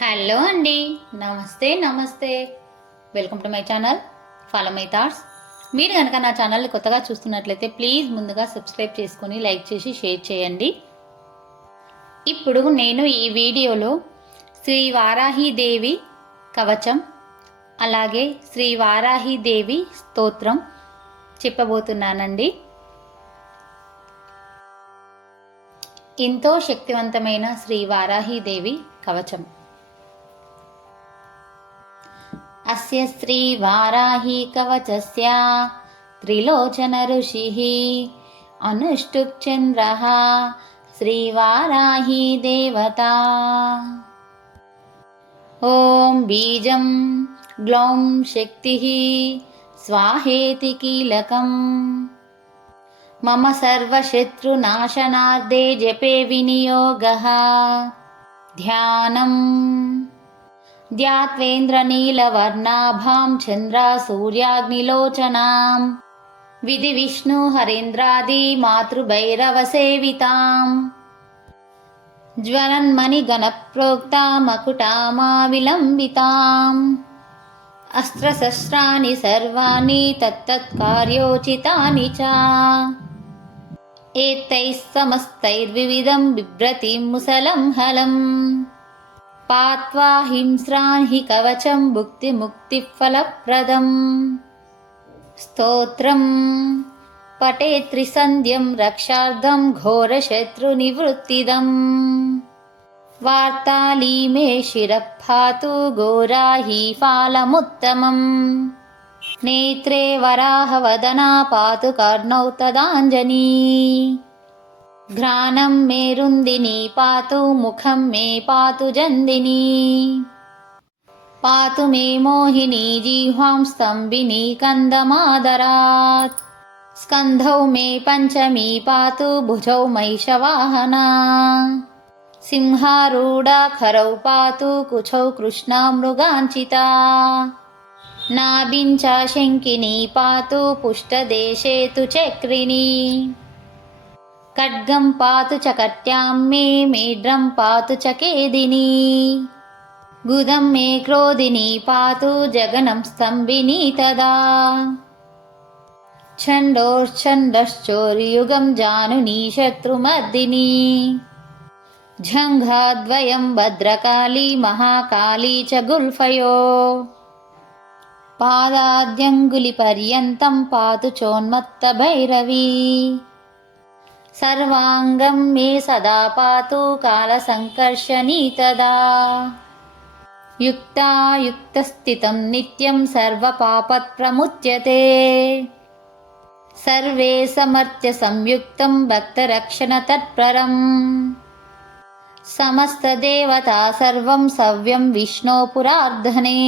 హలో అండి. నమస్తే. Welcome to my channel follow my thoughts. మీరు కనుక నా ఛానల్ని కొత్తగా చూస్తున్నట్లయితే ప్లీజ్ ముందుగా సబ్స్క్రైబ్ చేసుకొని లైక్ చేసి షేర్ చేయండి. ఇప్పుడు నేను ఈ వీడియోలో శ్రీ వారాహీదేవి కవచం అలాగే శ్రీ వారాహీదేవి స్తోత్రం చెప్పబోతున్నానండి. ఎంతో శక్తివంతమైన శ్రీ వారాహీదేవి కవచం. అస్య శ్రీ వారాహి కవచస్య త్రిలోచన ఋషిః అనుష్టుప్ చంద్రః శ్రీ వారాహి దేవతా. ఓం బీజం గ్లౌం శక్తిః స్వాహేతి కీలకం మమ సర్వశత్రునాశనార్థే జపే వినియోగః. ధ్యానం ధ్యాత్వేంద్రనీలవర్ణాభాం చంద్రసూర్యాగ్నిలోచనాం విధి విష్ణు హరేంద్రాది మాతృభైరవసేవితాం జ్వలన్మణిగణప్రోక్తామకుటామావిలంబితాం అస్త్రశస్త్రాణి సర్వాణి తత్తత్కార్యోచితాని చ ఏతైః సమస్తైర్వివిధం బిభ్రతిం ముసలం హలం పాత్వా హింస్రాన్ హి కవచం భుక్తిముక్తిఫలప్రదం. స్తోత్రం పఠేత్ త్రిసంధ్యం రక్షార్థం ఘోరశత్రునివృత్తిదం. వార్తాళీ మే శిరః పాతు ఘోరాహి ఫాలముత్తమం. నేత్రే వరాహవదనా పాతు కర్ణౌ తదాంజనీ. ఘ్రాణం మే రుందినీ పాతు ముఖం మే పాతు జందినీ. పాతు మే మోహినీ జిహ్వాం స్తంభినీ కందమాదరాత్. స్కంధౌ మే పంచమీ పాతు భుజౌ మహిషవాహనా. సింహారూఢా ఖరౌ పాతు కుచౌ కృష్ణా మృగాంచితా. నాభిం చ శంకినీ పాతు పుష్టదేశే తు చక్రిణీ. ఖడ్గం పాతు చ కట్యాం మే మేఢ్రం పాతు చ కేదినీ. గుదం మే క్రోధినీ పాతు జగనం స్తంభినీ తదా. ఛందోశ్చందశ్చోర్యుగం జానునీ శత్రుమర్దినీ. జంఘాద్వయం భద్రకాళీ మహాకాళీ చ గుల్ఫయో. పాదాద్యంగులిపర్యంతం పాతు చోన్మత్త భైరవీ. సర్వాంగం మే సదా పాతు కాలసంకర్షణీ తదా. యుక్తాయుక్తస్థితం నిత్యం సర్వపాపత్ప్రముచ్యతే. సర్వే సమర్థ్య సంయుక్తం భక్తరక్షణ తత్పరం. సమస్తదేవతా సర్వం సవ్యం విష్ణో పురార్ధనే.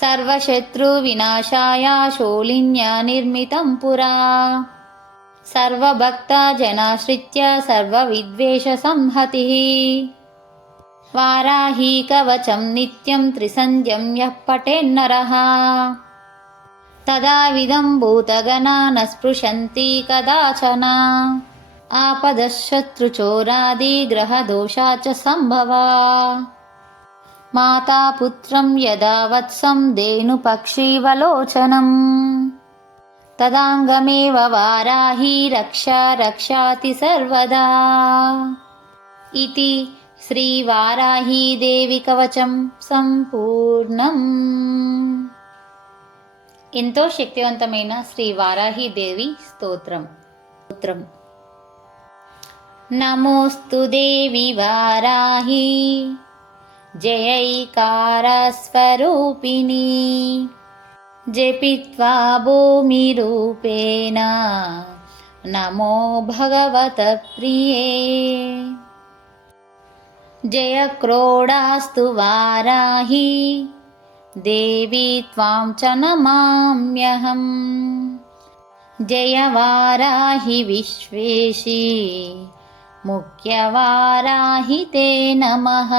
సర్వశత్రువినాశాయ శూలిన్యా నిర్మితం పురా. సర్వభక్తజనాశ్రిత్య సర్వవిద్వేష సంహతిః. వారాహీ కవచం నిత్యం త్రిసంధ్యం యః పఠేన్నరః. తదావిధం భూతగణా న స్పృశంతి కదాచన. ఆపదశత్రుచోరాది గ్రహదోషా చ సంభవా. మాతా పుత్రం యదా వత్సం ధేనుపక్షీవలోచనం. తదాంగమేవ వారాహి రక్షాతి సర్వదా. ఇతి శ్రీ వారాహీదేవి కవచం సంపూర్ణం. ఎంతో శక్తివంతమైన శ్రీ వారాహీదేవి స్తోత్రం. నమోస్తు దేవి వారాహి జయైకారస్వరూపిణీ. జపిత్వా భూమిరూపేణ నమో భగవత ప్రియే. జయ క్రోడాస్తు వారాహి దేవి త్వాం చ నమామ్యహం. జయ వారాహి విశ్వేశి ముఖ్యవారాహి తే నమః.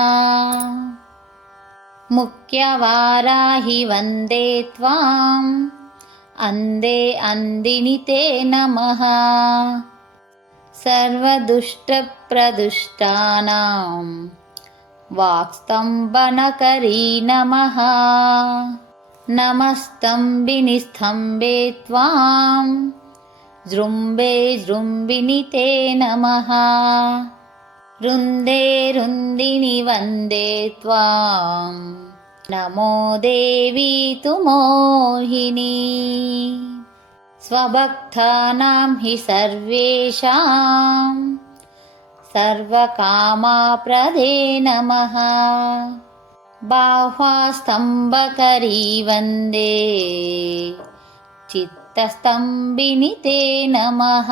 ముఖ్యవారాహి వందే త్వాం అందే అందిని తే నమః. సర్వదుష్టప్రదుష్టానాం वाक्स्तम्भनकरी नमः। नमस्तम्बिनि स्तम्भे त्वां जृम्भे जृम्बिनि ते नमः। रुन्दे रुन्दिनि वन्दे त्वां नमो देवी तु मोहिनी। स्वभक्तानां हि सर्वेषां सर्वकामप्रदे नमः। बाह्वास्तम्भकरी वन्दे चित्तस्तम्भिनि ते नमः।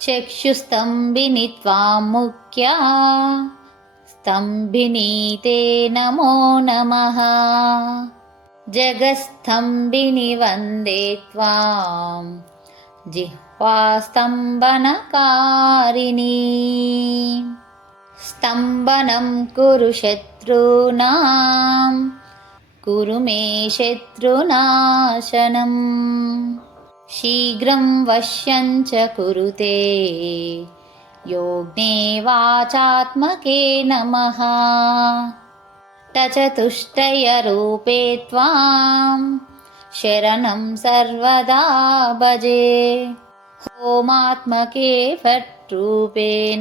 चक्षुस्तम्भिनि त्वां मुख्या स्तम्भिनी ते नमो नमः। जगत्स्तम्भिनि वन्दे त्वां जिह्वास्तम्भनकारिणी। स्तम्भनं कुरु शत्रूणां कुरु मे शत्रुनाशनम्। शीघ्रं वश्यं च कुरुते योऽग्ने वाचात्मके नमः। चतुष्टयरूपे त्वां शरणं सर्वदा भजे। होमात्मके फट्रूपेण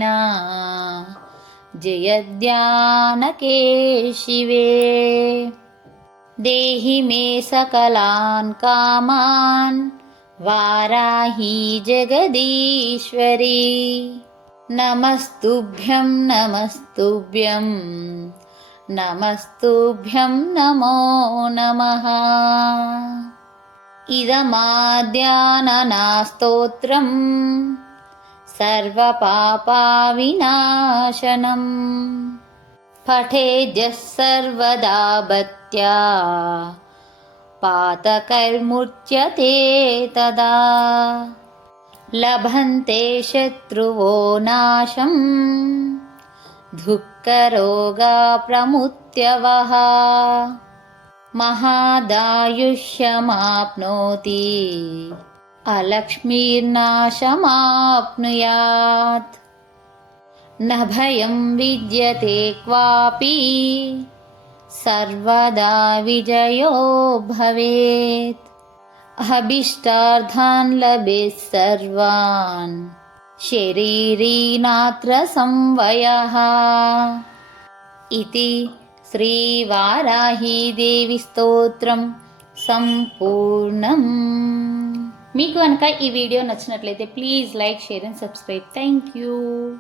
जयध्यानके शिवे। देहि मे सकलान् कामान् वाराही जगदीश्वरी। नमस्तुभ्यं नमस्तुभ्यं नमस्तुभ्यं नमो नमः। इदमाद्याननास्तोत्रं सर्वपापविनाशनम्। पठेद्यः सर्वदा भक्त्या पातकैर्मुच्यते तदा। लभन्ते शत्रुवो नाशम् दुःखरोगप्रमुत्यवः। महादायुष्यमाप्नोति अलक्ष्मीर्नाशमाप्नुयात्। न भयं विद्यते क्वापि सर्वदा विजयो भवेत्। अभीष्टार्थान् लभेत् सर्वान् शरीरी नात्र संवयः। इति శ్రీవారాహీదేవి స్తోత్రం సంపూర్ణం. మీకు కనుక ఈ వీడియో నచ్చినట్లయితే please like, share and subscribe. Thank you.